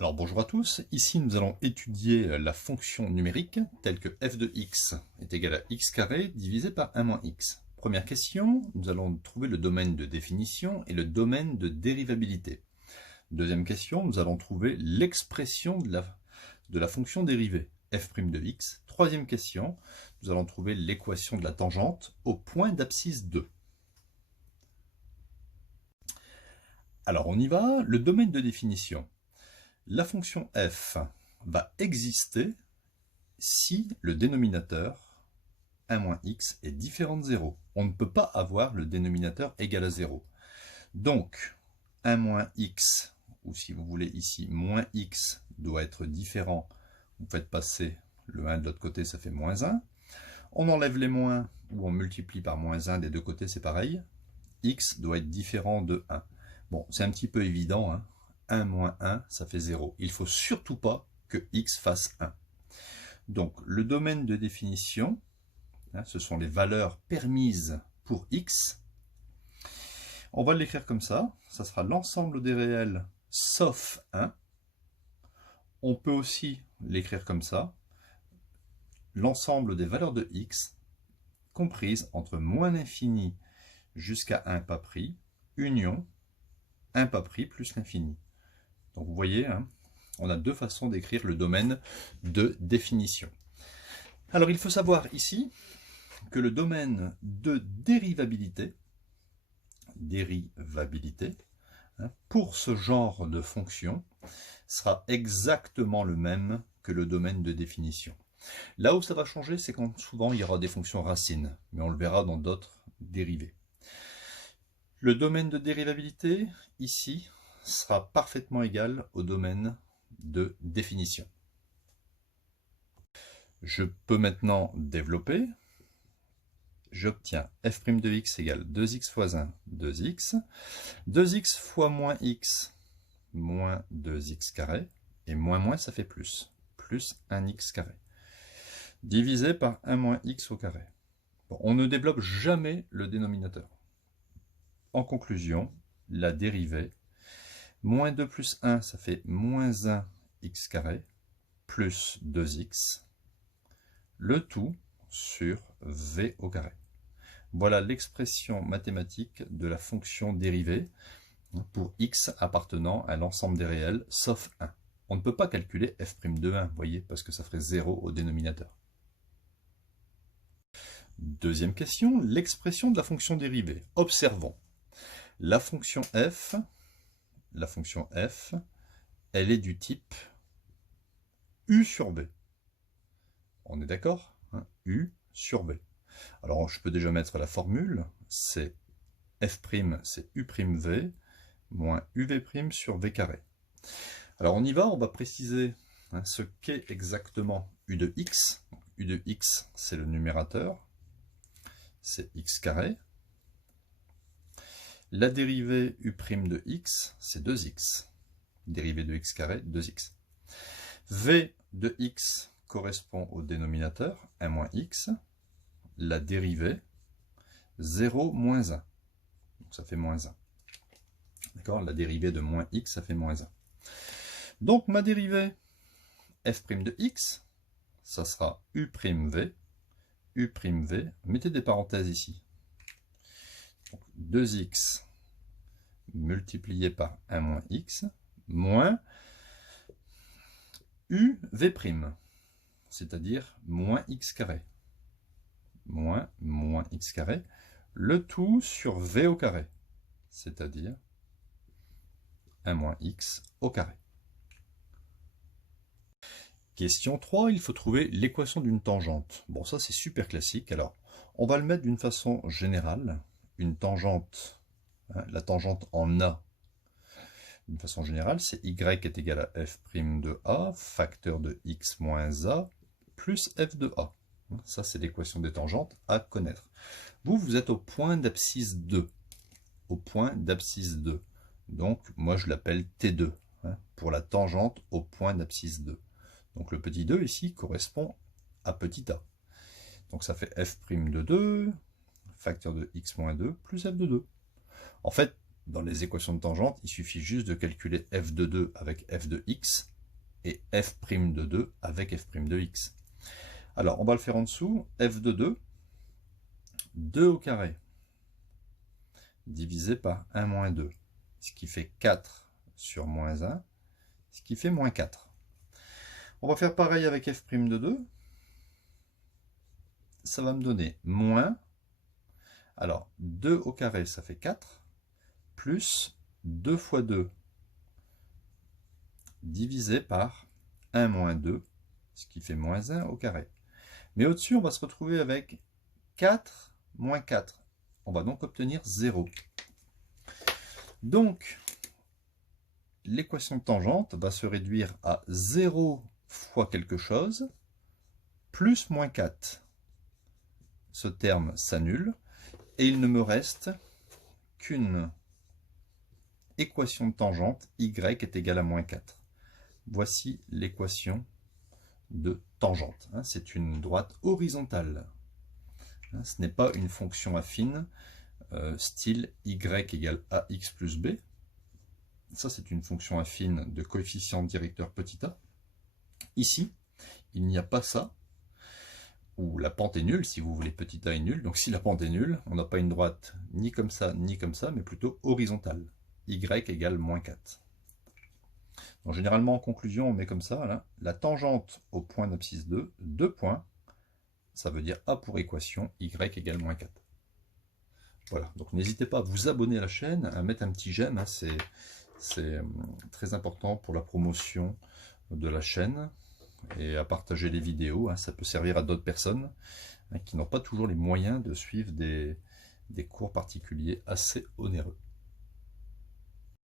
Alors bonjour à tous, ici nous allons étudier la fonction numérique telle que f de x est égal à x carré divisé par 1 moins x. Première question, nous allons trouver le domaine de définition et le domaine de dérivabilité. Deuxième question, nous allons trouver l'expression de la fonction dérivée, f' de x. Troisième question, nous allons trouver l'équation de la tangente au point d'abscisse 2. Alors on y va, le domaine de définition. La fonction f va exister si le dénominateur 1 moins x est différent de 0. On ne peut pas avoir le dénominateur égal à 0. Donc 1 moins x, ou si vous voulez ici moins x, doit être différent. Vous faites passer le 1 de l'autre côté, ça fait moins 1. On enlève les moins, ou on multiplie par moins 1 des deux côtés, c'est pareil. X doit être différent de 1. Bon, c'est un petit peu évident, hein. 1 moins 1, ça fait 0. Il ne faut surtout pas que x fasse 1. Donc, le domaine de définition, hein, ce sont les valeurs permises pour x. On va l'écrire comme ça. Ça sera l'ensemble des réels sauf 1. On peut aussi l'écrire comme ça. L'ensemble des valeurs de x, comprises entre moins l'infini jusqu'à 1 pas pris, union 1 pas pris plus l'infini. Donc vous voyez, hein, on a deux façons d'écrire le domaine de définition. Alors il faut savoir ici que le domaine de dérivabilité, hein, pour ce genre de fonction, sera exactement le même que le domaine de définition. Là où ça va changer, c'est quand souvent il y aura des fonctions racines, mais on le verra dans d'autres dérivés. Le domaine de dérivabilité, ici, sera parfaitement égal au domaine de définition. Je peux maintenant développer. J'obtiens f' de x égale 2x fois 1, 2x. 2x fois moins x, moins 2x carré. Et moins, ça fait plus. Plus 1x carré. Divisé par 1 moins x au carré. Bon, on ne développe jamais le dénominateur. En conclusion, la dérivée, moins 2 plus 1, ça fait moins 1x carré, plus 2x, le tout sur v au carré. Voilà l'expression mathématique de la fonction dérivée pour x appartenant à l'ensemble des réels, sauf 1. On ne peut pas calculer f' de 1, vous voyez, parce que ça ferait 0 au dénominateur. Deuxième question, l'expression de la fonction dérivée. Observons. La fonction f, elle est du type u sur b. On est d'accord, hein? U sur b. Alors je peux déjà mettre la formule, c'est f', c'est u'v moins uv' sur v carré. Alors on y va, on va préciser, hein, ce qu'est exactement u de x. U de x, c'est le numérateur, c'est x carré. La dérivée u' de x, c'est 2x. Dérivée de x carré, 2x. V de x correspond au dénominateur, 1 moins x. La dérivée, 0 moins 1. Donc ça fait moins 1. D'accord? La dérivée de moins x, ça fait moins 1. Donc ma dérivée, f' de x, ça sera u'v. Mettez des parenthèses ici. Donc 2x multiplié par 1 moins x, moins uv', c'est-à-dire moins x carré. Moins x carré, le tout sur v au carré, c'est-à-dire 1 moins x au carré. Question 3, il faut trouver l'équation d'une tangente. Bon, ça c'est super classique. Alors, on va le mettre d'une façon générale. Une tangente, hein, la tangente en A, d'une façon générale, c'est y est égal à f' de a, facteur de x moins a, plus f de a. Ça, c'est l'équation des tangentes à connaître. Vous êtes au point d'abscisse 2. Au point d'abscisse 2. Donc, moi, je l'appelle T2, hein, pour la tangente au point d'abscisse 2. Donc, le petit 2, ici, correspond à petit a. Donc, ça fait f' de 2, facteur de x moins 2, plus f de 2. En fait, dans les équations de tangente, il suffit juste de calculer f de 2 avec f de x et f' de 2 avec f' de x. Alors, on va le faire en dessous. F de 2, 2 au carré, divisé par 1 moins 2, ce qui fait 4 sur moins 1, ce qui fait moins 4. On va faire pareil avec f' de 2. Ça va me donner moins, alors 2 au carré, ça fait 4, plus 2 fois 2, divisé par 1 moins 2, ce qui fait moins 1 au carré. Mais au-dessus, on va se retrouver avec 4 moins 4. On va donc obtenir 0. Donc, l'équation de tangente va se réduire à 0 fois quelque chose, plus moins 4. Ce terme s'annule, et il ne me reste qu'une équation de tangente, y est égal à moins 4. Voici l'équation de tangente. C'est une droite horizontale. Ce n'est pas une fonction affine, style y égale ax plus b. Ça, c'est une fonction affine de coefficient directeur petit a. Ici, il n'y a pas ça, ou la pente est nulle, si vous voulez, petit a est nul. Donc si la pente est nulle, on n'a pas une droite ni comme ça, mais plutôt horizontale. Y égale moins 4. Donc généralement, en conclusion, on met comme ça, là, la tangente au point d'abscisse 2, 2 points, ça veut dire A pour équation, Y égale moins 4. Voilà, donc n'hésitez pas à vous abonner à la chaîne, à mettre un petit j'aime, c'est très important pour la promotion de la chaîne, et à partager les vidéos, ça peut servir à d'autres personnes qui n'ont pas toujours les moyens de suivre des cours particuliers assez onéreux.